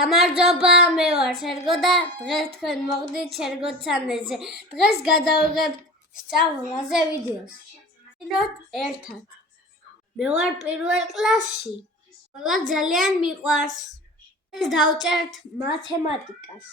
გამარჯობა, მე ვარ სერგო და დღეს თქვენ მოგდით სერგო ცანელზე. დღეს გადავიღებთ სწავლაზე ვიდეოს. ვიდეოთ ერთად. მე ვარ პირველ კლასში. ყველა ძალიან მიყვარს. ეს დავწერთ მათემატიკას.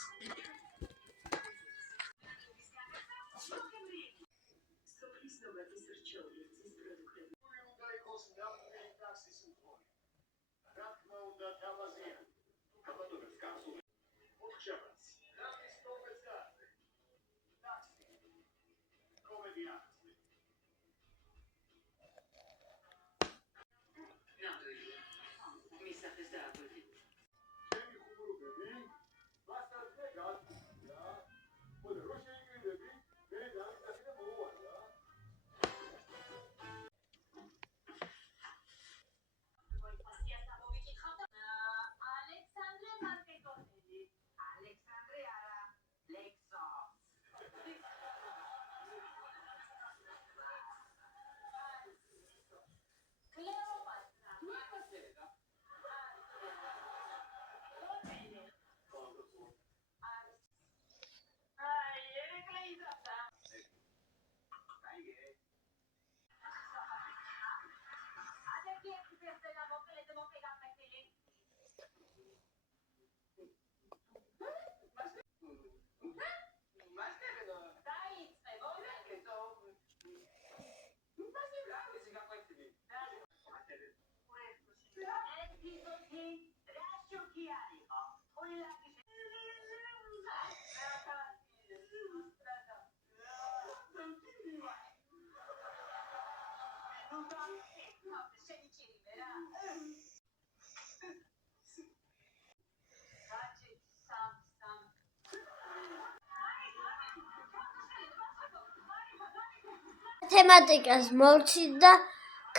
მათემატიკას მოვცით და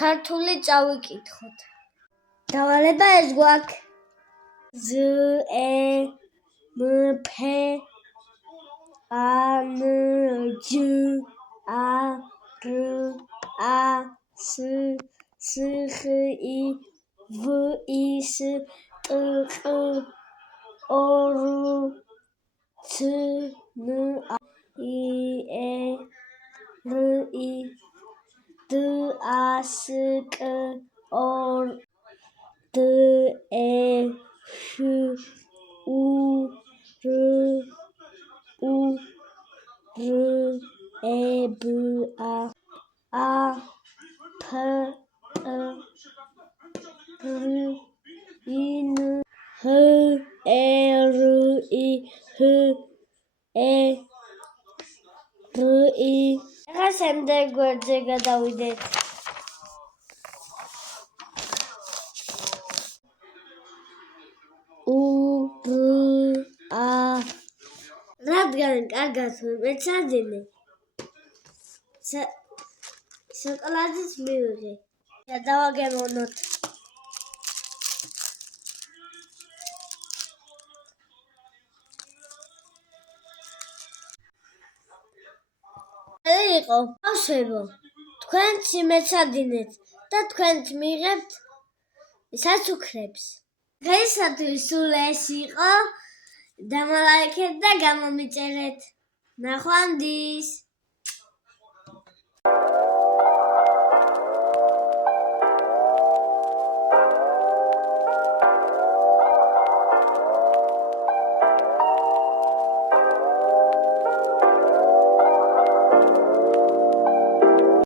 ქართული წავიკითხოთ. დავალება ეს გვაქვს. Z, E, M, P, A, N, J, A, R, A, S, S, X, I, V, I, S, T, Q, O, R, C, N, A, I, E, R, I, D, A, S, K, O, D, E, Š, U, R, U, R, E, B, A, P, R, I, N, H, E, R, I, H, E, R, I. ახლა შემდეგ გვერდზე გადავიდეთ. U, R, A. რადგან კარგად მეცადინე, შოკოლადიც მივიღე. დავაგემოვნოთ. იყო ბავშვებო, თქვენც იმეცადინეთ და თქვენც მიიღებთ სასუქრებს. დღეისათვის სულ ეს იყო. დამალაიქეთ და გამომიწერეთ. ნახვამდის.